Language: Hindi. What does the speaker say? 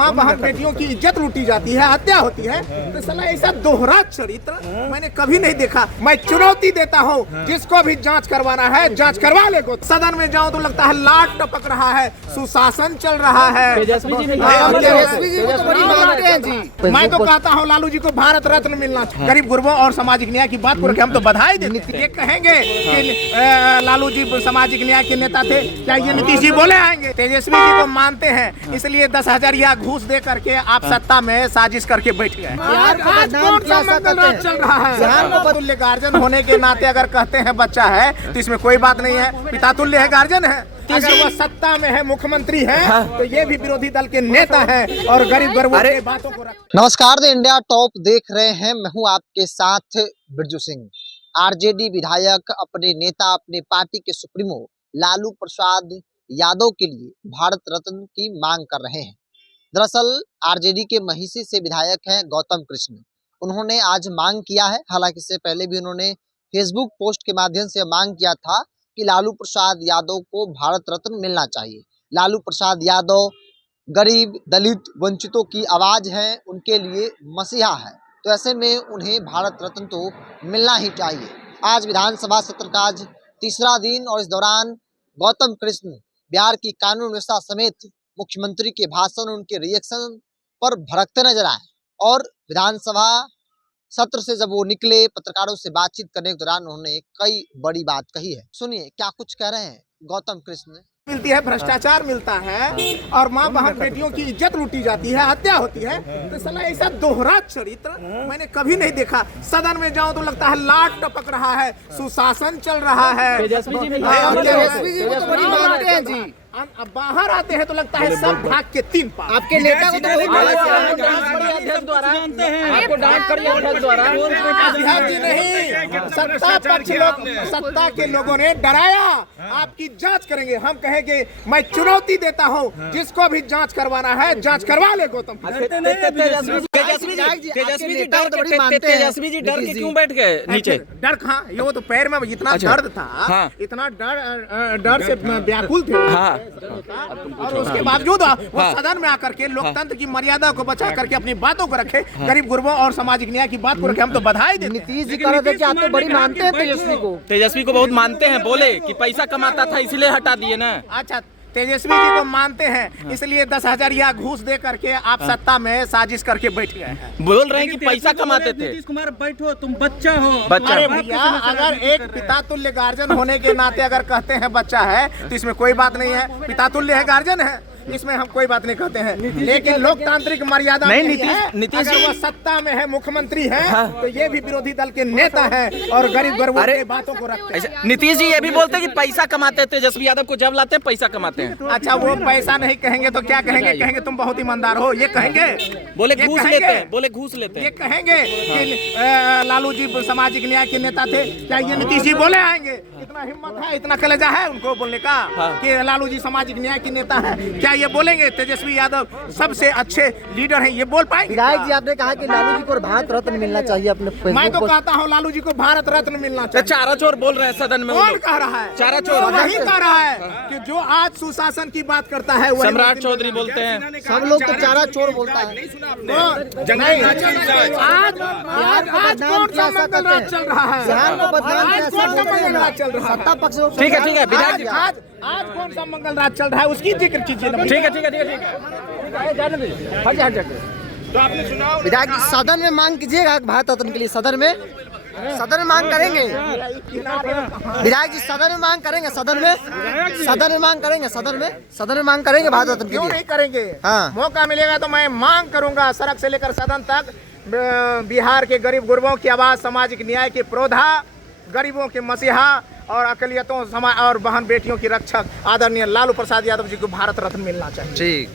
माँ बहन बेटियों की इज्जत लूटी जाती है, हत्या होती है, तो साला ऐसा दोहरा चरित्र मैंने कभी नहीं देखा। मैं चुनौती देता हूँ, जिसको भी जांच करवाना है जांच करवा ले। सदन में जाऊँ तो लगता है लाट टपक रहा है, सुशासन चल रहा है। तेजस्वी जी को तो बड़ी मानते हैं जी। मैं तो कहता हूँ लालू जी को भारत रत्न मिलना चाहिए। गरीब गुरबों और सामाजिक न्याय की बात करके हम तो बधाई देते हैं। ये कहेंगे कि लालू जी सामाजिक न्याय के नेता थे, क्या ये नीतीश जी बोले आएंगे? तेजस्वी जी को मानते हैं, इसलिए 10,000 घूस दे करके आप सत्ता में साजिश करके बैठ गए। आज कौन सा मंगल राज चल रहा है? तुल्य गार्जियन होने के नाते अगर कहते हैं बच्चा है तो इसमें कोई बात नहीं है, पिता तुल्य है, गार्जियन है। अगर वो सत्ता में है, मुख्यमंत्री है, तो ये भी विरोधी दल के नेता है और गरीब गरीबों की बातों को रख। नमस्कार, द इंडिया टॉप देख रहे हैं, मैं हूं आपके साथ बिरजू सिंह। आरजेडी विधायक अपने नेता, अपने पार्टी के सुप्रीमो लालू प्रसाद यादव के लिए भारत रत्न की मांग कर रहे हैं। दरअसल आरजेडी के महिषी से विधायक हैं गौतम कृष्ण। उन्होंने आज मांग किया है, हालांकि इससे पहले भी उन्होंने फेसबुक पोस्ट के माध्यम से मांग किया था कि लालू प्रसाद यादव को भारत रत्न मिलना चाहिए। लालू प्रसाद यादव गरीब, दलित, वंचितों की आवाज है, उनके लिए मसीहा है, तो ऐसे में उन्हें भारत रत्न तो मिलना ही चाहिए। आज विधानसभा सत्र का आज तीसरा दिन और इस दौरान गौतम कृष्ण बिहार की कानून व्यवस्था समेत मुख्यमंत्री के भाषण, उनके रिएक्शन पर भड़कते नजर आए और विधानसभा सत्र से जब वो निकले, पत्रकारों से बातचीत करने के दौरान उन्होंने कई बड़ी बात कही है। सुनिए क्या कुछ कह रहे हैं गौतम कृष्ण। मिलती है, भ्रष्टाचार मिलता है और माँ बहन बेटियों की इज्जत लूटी जाती है, हत्या होती है, तो साला ऐसा दोहरा चरित्र मैंने कभी नहीं देखा। सदन में जाऊँ तो लगता है लाट टपक रहा है, सुशासन चल रहा है। तेजस्वी जी को तो बड़ी मानते हैं जी। अब बाहर आते हैं तो लगता है सब भाग के 3 पार। आपके नेता को तो अध्यक्ष जी नहीं, सत्ता के लोगों ने डराया, आपकी जांच करेंगे। हम कहेंगे मैं चुनौती देता हूं, जिसको भी जांच करवाना है जांच करवा ले। गौतम तेजस्वी जी डर के क्यों बैठ गए नीचे? डर कहाँ, ये वो तो पैर में इतना दर्द था, इतना डर से व्याकुल थे और उसके बावजूद वो सदन में आकर के लोकतंत्र की मर्यादा को बचा करके अपनी बातों को रखे। गरीब गुरबों और सामाजिक न्याय की बात को रखे, हम तो बधाई देते हैं। नीतीश जी कह रहे थे कि आप तो बड़ी मानते हैं तेजस्वी को बहुत मानते हैं, बोले कि पैसा कमाता था इसलिए हटा दिए ना। अच्छा, तेजस्वी जी को मानते हैं, इसलिए 10,000 घूस दे करके आप सत्ता में साजिश करके बैठ गए हैं। बोल रहे हैं कि पैसा कमाते थे। नीतीश कुमार बैठो, तुम बच्चा हो। अरे भैया, अगर एक पिता तुल्य गार्जियन होने के नाते अगर कहते हैं बच्चा है तो इसमें कोई बात नहीं है, पिता तुल्य है, गार्जियन है, इसमें हम कोई बात नहीं कहते हैं। लेकिन लोकतांत्रिक मर्यादा नहीं, नीतीश अगर वो सत्ता में है, मुख्यमंत्री है, तो ये भी विरोधी दल के नेता है और गरीब गरीबों की बातों को रखते हैं। नीतीश जी ये भी बोलते हैं कि पैसा कमाते थे, तेजस्वी यादव को जब लाते हैं पैसा कमाते हैं। अच्छा, वो पैसा नहीं कहेंगे तो क्या कहेंगे? कहेंगे तुम बहुत ईमानदार हो, ये कहेंगे। बोले घूस लेते हैं, बोले घूस लेते हैं। ये कहेंगे कि लालू जी सामाजिक न्याय के नेता थे, क्या ये नीतीश जी बोले आएंगे? इतना हिम्मत है, इतना कलेजा है उनको बोलने का कि लालू जी सामाजिक न्याय के नेता है, क्या ये बोलेंगे? तेजस्वी यादव सबसे अच्छे लीडर हैं, ये बोल पाएंगे? विधायक जी आपने कहा कि लालू जी को भारत रत्न मिलना चाहिए अपने। मैं तो कहता हूँ लालू जी को भारत रत्न मिलना चाहिए। चारा चोर बोल रहे हैं सदन में। कौन कह रहा है? चारा चोर वही कह रहा है कि जो आज सुशासन की बात करता है वही सम्राट चौधरी बोलते हैं। सब लोग तो चारा चोर बोलता है। आज कौन सा मंगल राज चल रहा है? आज कौन सा मंगल राज चल रहा है? सत्ता पक्ष। ठीक है, ठीक है विधायक जी, आज कौन सा मंगल राज चल रहा है उसकी जिक्र कीजिए। ठीक है, ठीक है, ठीक है, तो आपने सुना, विधायक जी सदन में मांग कीजिएगा भारत रत्न के लिए। सदन में मांग करेंगे विधायक जी, सदन में मांग करेंगे, सदन में मांग करेंगे भारत रत्न के लिए। क्यों नहीं करेंगे? मौका मिलेगा तो मैं मांग करूंगा, सड़क से लेकर सदन तक। बिहार के गरीब गुरबों की आवाज, सामाजिक न्याय के प्रोधा, गरीबों के मसीहा और अकलियतों और बहन बेटियों की रक्षक आदरणीय लालू प्रसाद यादव जी को भारत रत्न मिलना चाहिए। ठीक।